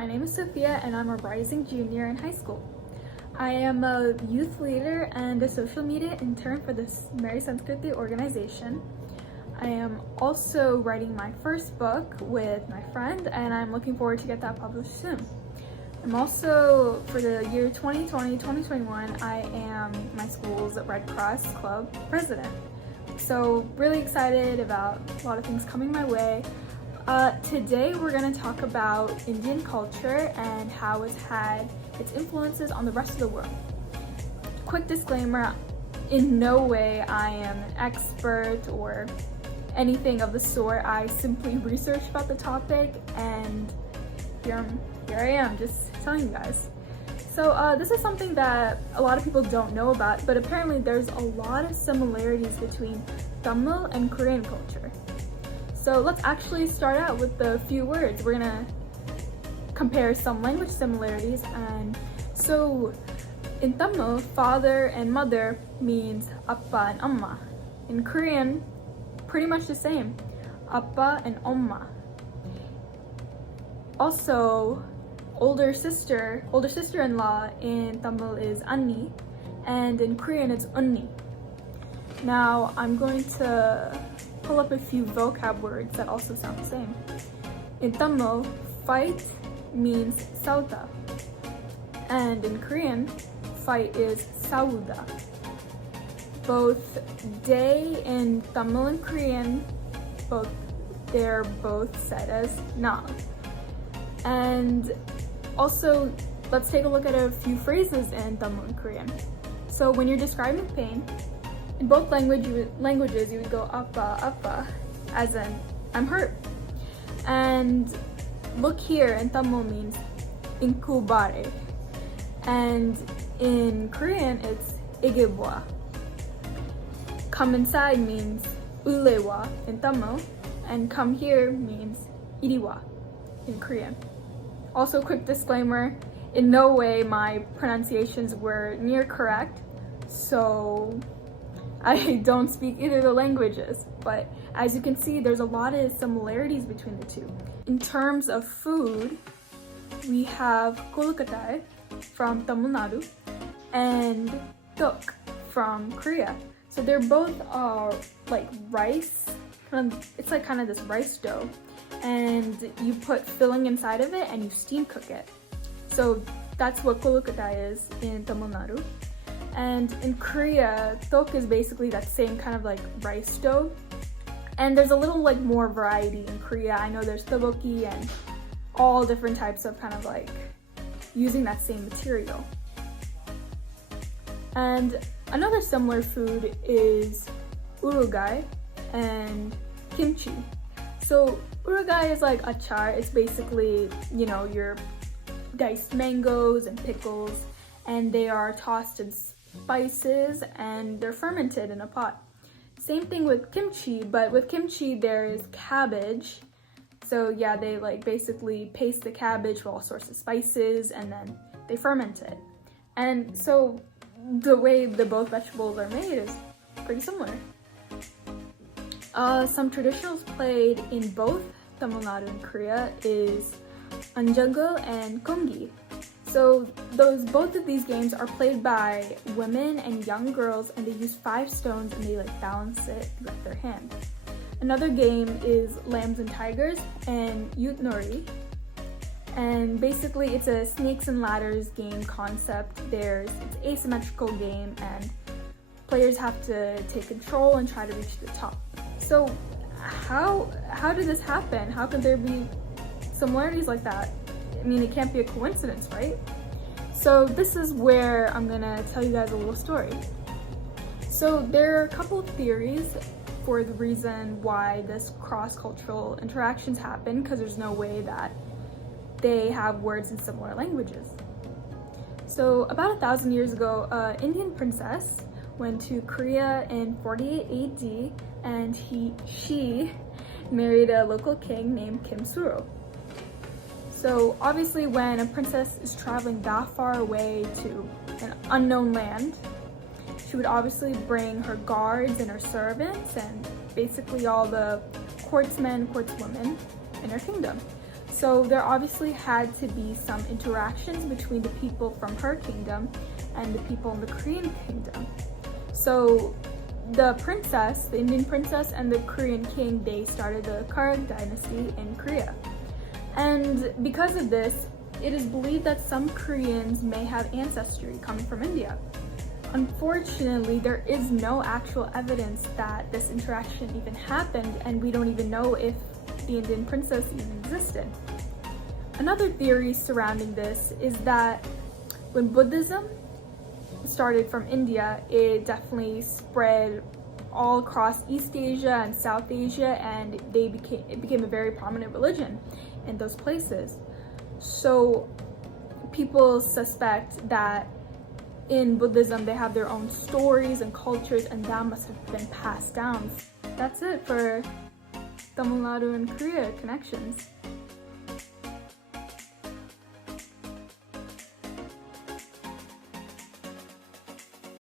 my name is Sophia and I'm a rising junior in high school. I am a youth leader and a social media intern for this Mary Sanskriti organization. I am also writing my first book with my friend and I'm looking forward to get that published soon. I'm also, for the year 2020-2021, I am my school's Red Cross Club president. So really excited about a lot of things coming my way. Today we're going to talk about Indian culture and how it's had its influences on the rest of the world. Quick disclaimer, in no way I am an expert or anything of the sort. I simply researched about the topic and here I am just telling you guys. So this is something that a lot of people don't know about, but apparently there's a lot of similarities between Tamil and Korean culture. So let's actually start out with the few words. We're gonna compare some language similarities. And so in Tamil, father and mother means appa and amma. In Korean, pretty much the same, appa and omma. Also, older sister-in-law in Tamil is anni, and in Korean it's unni. Now I'm going to pull up a few vocab words that also sound the same. In Tamil, fight means sauta, and in Korean, fight is sauda. Both day in Tamil and Korean, they're both said as na. And also, let's take a look at a few phrases in Tamil and Korean. So when you're describing pain, in both languages you would go appa, as in I'm hurt. And look here in Tamil means inkubare. And in Korean it's igebwa. Come inside means ulewa in Tamil, and come here means iriwa in Korean. Also, quick disclaimer, in no way my pronunciations were near correct, so I don't speak either of the languages, but as you can see, there's a lot of similarities between the two. In terms of food, we have kolkatai from Tamil Nadu and tok from Korea. So they're both like rice, it's like kind of this rice dough, and you put filling inside of it and you steam cook it. So that's what kolkatai is in Tamil Nadu. And in Korea, tok is basically that same kind of like rice dough. And there's a little like more variety in Korea. I know there's tteokbokki and all different types of kind of like using that same material. And another similar food is urugai and kimchi. So urugai is like achar. It's basically, you know, your diced mangoes and pickles, and they are tossed in spices and they're fermented in a pot. Same thing with kimchi, but with kimchi there's cabbage. So yeah, they like basically paste the cabbage with all sorts of spices and then they ferment it. And so the way the both vegetables are made is pretty similar. Some traditionals played in both Tamil Nadu and Korea is anjangal and kongi. So both of these games are played by women and young girls, and they use 5 stones and they like balance it with their hand. Another game is Lambs and Tigers and Yutnori. And basically it's a snakes and ladders game concept. It's asymmetrical game and players have to take control and try to reach the top. So how did this happen? How could there be similarities like that? I mean, it can't be a coincidence, right? So this is where I'm gonna tell you guys a little story. So there are a couple of theories for the reason why this cross-cultural interactions happen, because there's no way that they have words in similar languages. So about 1,000 years ago, an Indian princess went to Korea in 48 AD, and she married a local king named Kim Suro. So obviously when a princess is traveling that far away to an unknown land, she would obviously bring her guards and her servants and basically all the courtsmen, courtswomen in her kingdom. So there obviously had to be some interactions between the people from her kingdom and the people in the Korean kingdom. So the princess, the Indian princess, and the Korean king, they started the Kara dynasty in Korea. And because of this, it is believed that some Koreans may have ancestry coming from India. Unfortunately, there is no actual evidence that this interaction even happened, and we don't even know if the Indian princess even existed. Another theory surrounding this is that when Buddhism started from India, it definitely spread all across East Asia and South Asia, and it became a very prominent religion in those places. So people suspect that in Buddhism they have their own stories and cultures, and that must have been passed down. That's it for Tamil Nadu and Korea connections.